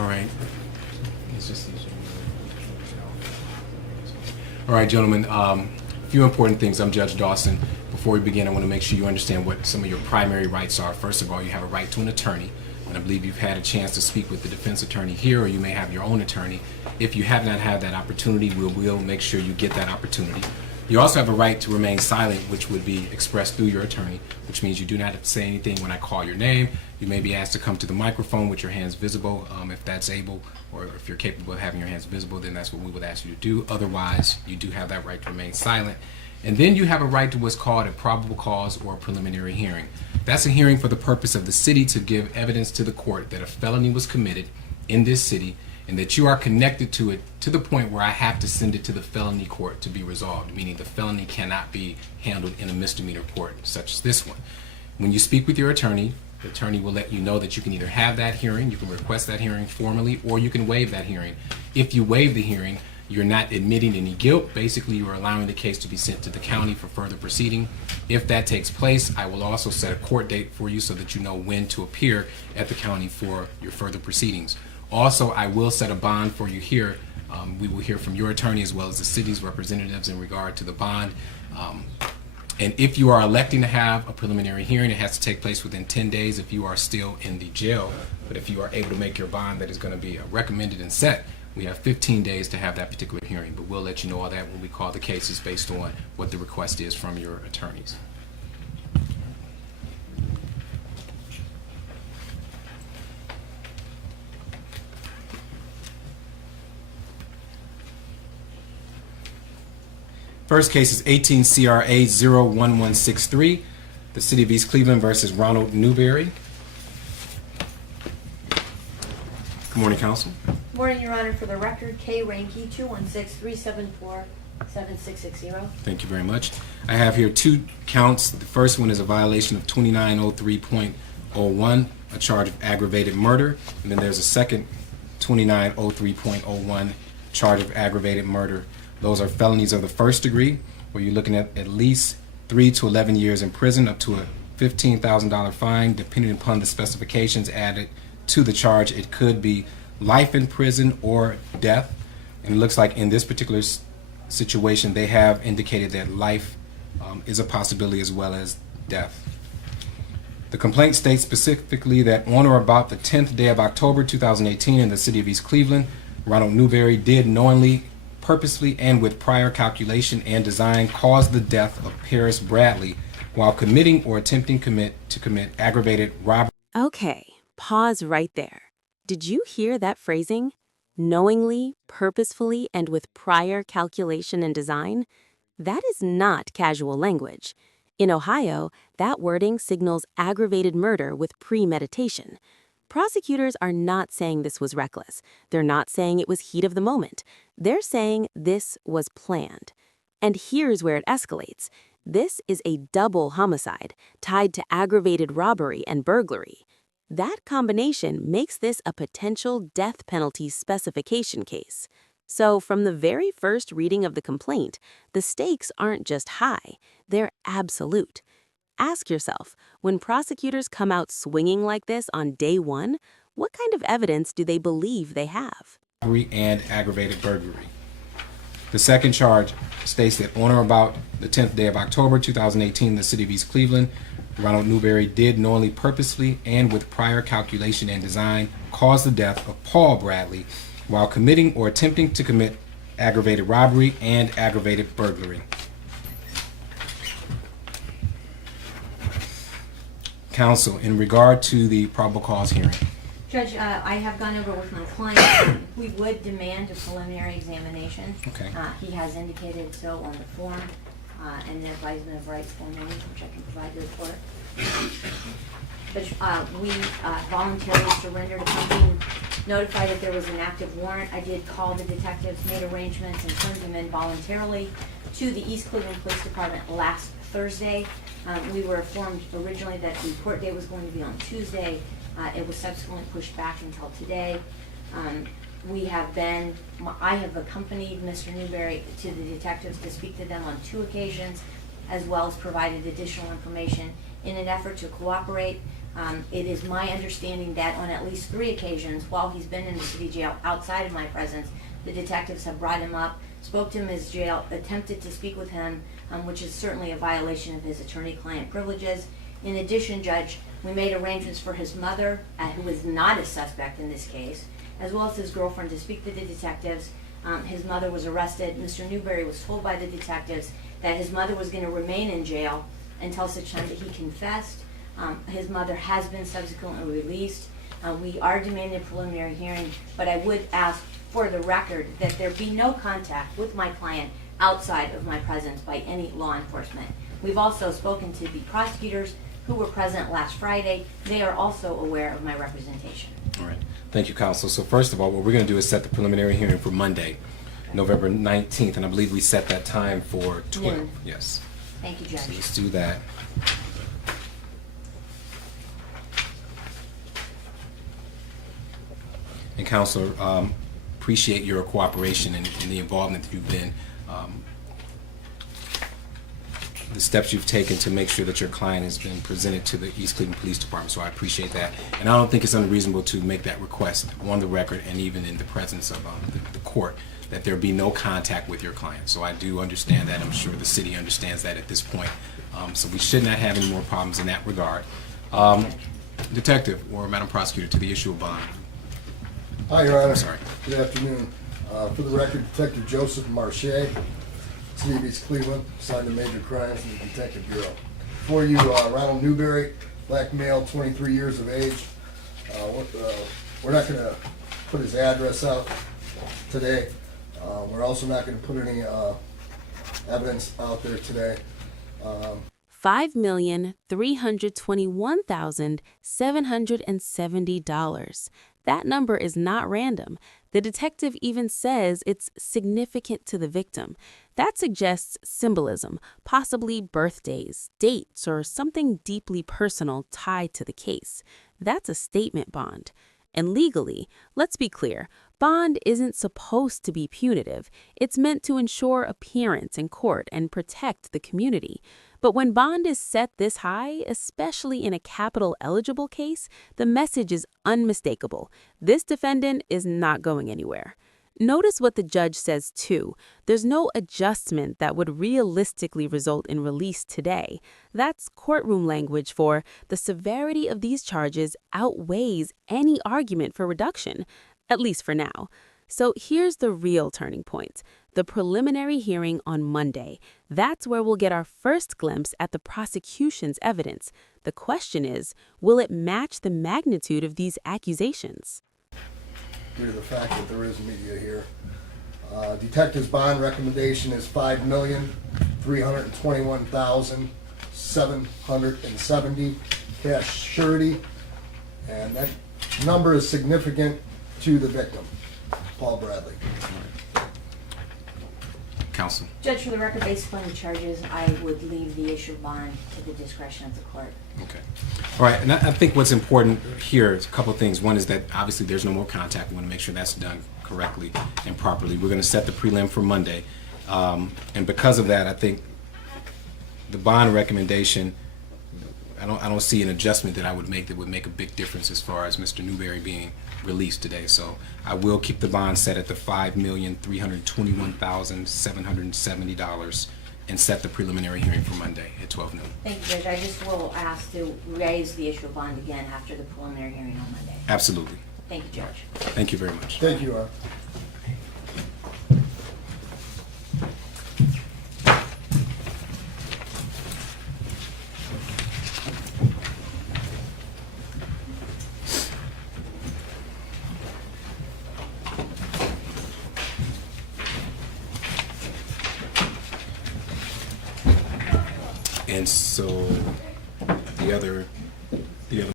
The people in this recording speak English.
All right. All right, gentlemen. A few important things. I'm Judge Dawson. Before we begin, I want to make sure you understand what some of your primary rights are. First of all, you have a right to an attorney, and I believe you've had a chance to speak with the defense attorney here, or you may have your own attorney. If you have not had that opportunity, we'll make sure you get that opportunity. You also have a right to remain silent, which would be expressed through your attorney, which means you do not have to say anything when I call your name. You may be asked to come to the microphone with your hands visible, if that's able, or if you're capable of having your hands visible, then that's what we would ask you to do. Otherwise, you do have that right to remain silent. And then you have a right to what's called a probable cause or a preliminary hearing. That's a hearing for the purpose of the city to give evidence to the court that a felony was committed in this city and that you are connected to it to the point where I have to send it to the felony court to be resolved, meaning the felony cannot be handled in a misdemeanor court such as this one. When you speak with your attorney, the attorney will let you know that you can either have that hearing, you can request that hearing formally, or you can waive that hearing. If you waive the hearing, you're not admitting any guilt. Basically, you are allowing the case to be sent to the county for further proceeding. If that takes place, I will also set a court date for you so that you know when to appear at the county for your further proceedings. Also, I will set a bond for you here. We will hear from your attorney as well as the city's representatives in regard to the bond. And if you are electing to have a preliminary hearing, it has to take place within 10 days if you are still in the jail. But if you are able to make your bond that is going to be recommended and set, we have 15 days to have that particular hearing. But we'll let you know all that when we call the cases based on what the request is from your attorneys. First case is 18 CRA 01163, the City of East Cleveland versus Ronald Newberry. Good morning, counsel. Good morning, Your Honor. For the record, K. Ranke, 216-374-7660. Thank you very much. I have here two counts. The first one is a violation of 2903.01, a charge of aggravated murder. And then there's a second 2903.01 charge of aggravated murder. Those are felonies of the first degree, where you're looking at least 3 to 11 years in prison, up to a $15,000 fine, depending upon the specifications added to the charge. It could be life in prison or death. And it looks like in this particular situation, they have indicated that life is a possibility as well as death. The complaint states specifically that on or about the 10th day of October 2018 in the City of East Cleveland, Ronald Newberry did knowingly, purposely, and with prior calculation and design cause the death of Paris Bradley while committing or attempting to commit aggravated robbery. Okay, pause right there. Did you hear that phrasing? Knowingly, purposefully, and with prior calculation and design? That is not casual language. In Ohio, that wording signals aggravated murder with premeditation. Prosecutors are not saying this was reckless. They're not saying it was heat of the moment. They're saying this was planned. And here's where it escalates. This is a double homicide tied to aggravated robbery and burglary. That combination makes this a potential death penalty specification case. So from the very first reading of the complaint, the stakes aren't just high, they're absolute. Ask yourself, when prosecutors come out swinging like this on day one, what kind of evidence do they believe they have? And aggravated burglary. The second charge states that on or about the 10th day of October 2018 in the City of East Cleveland, Ronald Newberry did knowingly, purposely, and with prior calculation and design cause the death of Paul Bradley while committing or attempting to commit aggravated robbery and aggravated burglary. Counsel, in regard to the probable cause hearing. Judge, I have gone over with my client. We would demand a preliminary examination. Okay. He has indicated so on the form and the advisement of rights form, which I can provide to the court. But we voluntarily surrendered upon being notified that there was an active warrant. I did call the detectives, made arrangements, and turned them in voluntarily to the East Cleveland Police Department last Thursday. We were informed originally that the court date was going to be on Tuesday. It was subsequently pushed back until today. I have accompanied Mr. Newberry to the detectives to speak to them on 2 occasions, as well as provided additional information in an effort to cooperate. It is my understanding that on at least 3 occasions, while he's been in the city jail outside of my presence, the detectives have brought him up, spoke to him in his jail, attempted to speak with him, which is certainly a violation of his attorney-client privileges. In addition, Judge, we made arrangements for his mother, who is not a suspect in this case, as well as his girlfriend to speak to the detectives. His mother was arrested. Mr. Newberry was told by the detectives that his mother was going to remain in jail until such time that he confessed. His mother has been subsequently released. We are demanding a preliminary hearing, but I would ask for the record that there be no contact with my client outside of my presence by any law enforcement. We've also spoken to the prosecutors who were present last Friday. They are also aware of my representation. All right. Thank you, counsel. So first of all, what we're going to do is set the preliminary hearing for Monday, November 19th, and I believe we set that time for 12. Noon. Yes. Thank you, Judge. So let's do that. And Counselor, appreciate your cooperation and the involvement that you've been, the steps you've taken to make sure that your client has been presented to the East Cleveland Police Department. So I appreciate that. And I don't think it's unreasonable to make that request on the record and even in the presence of the court, that there be no contact with your client. So I do understand that. I'm sure the city understands that at this point. So we should not have any more problems in that regard. Detective or Madam Prosecutor, to the issue of bond. Hi, Your Honor. I'm sorry. Good afternoon. For the record, Detective Joseph Marche, City of East Cleveland, assigned to major crimes in the Detective Bureau. For you, Ronald Newberry, black male, 23 years of age. We're not going to put his address out today. We're also not going to put any evidence out there today. $5,321,770. That number is not random. The detective even says it's significant to the victim. That suggests symbolism, possibly birthdays, dates, or something deeply personal tied to the case. That's a statement bond. And legally, let's be clear, bond isn't supposed to be punitive. It's meant to ensure appearance in court and protect the community. But when bond is set this high, especially in a capital-eligible case, the message is unmistakable. This defendant is not going anywhere. Notice what the judge says, too. There's no adjustment that would realistically result in release today. That's courtroom language for the severity of these charges outweighs any argument for reduction, at least for now. So here's the real turning point, the preliminary hearing on Monday. That's where we'll get our first glimpse at the prosecution's evidence. The question is, will it match the magnitude of these accusations? Due to the fact that there is media here. Detective's bond recommendation is $5,321,770 cash surety, and that number is significant to the victim, Paul Bradley. Counsel. Judge, for the record, based upon the charges, I would leave the issue of bond to the discretion of the court. Okay. All right. And I think what's important here is a couple of things. One is that obviously there's no more contact. We want to make sure that's done correctly and properly. We're going to set the prelim for Monday. And because of that, I think the bond recommendation, I don't see an adjustment that I would make that would make a big difference as far as Mr. Newberry being released today. So I will keep the bond set at the $5,321,770 and set the preliminary hearing for Monday at 12 noon. Thank you, Judge. I just will ask to raise the issue of bond again after the preliminary hearing on Monday. Absolutely. Thank you, Judge. Thank you very much. Thank you, Your Honor. And so the other